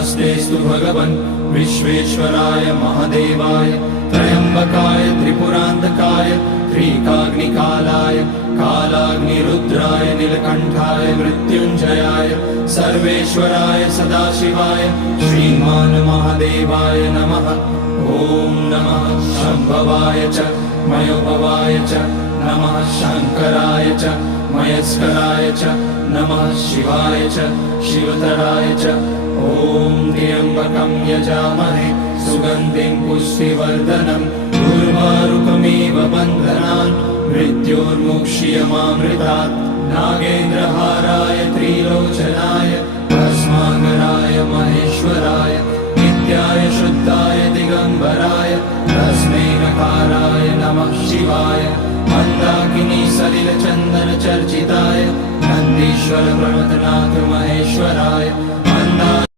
नमस्तेस्तु भगवन् विश्वेश्वराय महादेवाय त्र्यम्बकाय त्रिपुरान्तकाय त्रिकाग्निकालाय कालाग्निरुद्राय नीलकण्ठाय मृत्युञ्जयाय सर्वेश्वराय सदाशिवाय श्रीमान् महादेवाय नमः। ॐ नमः शम्भवाय च मयोभवाय च नमः शङ्कराय च मयस्कराय च नमः शिवाय च शिवतराय च। ॐ त्र्यम्बकं यजामहे सुगन्धिं पुष्टिवर्धनम् उर्वारुकमिव बन्धनान् मृत्योर्मुक्ष्यमामृतात्। नागेन्द्रहाराय त्रिलोचनाय भस्माकराय महेश्वराय नित्याय शुद्धाय दिगम्बराय तस्मै नकाराय नमः शिवाय। मन्दाकिनी सलिलचन्दन चर्चिताय नन्दीश्वर प्रमथनाथ महेश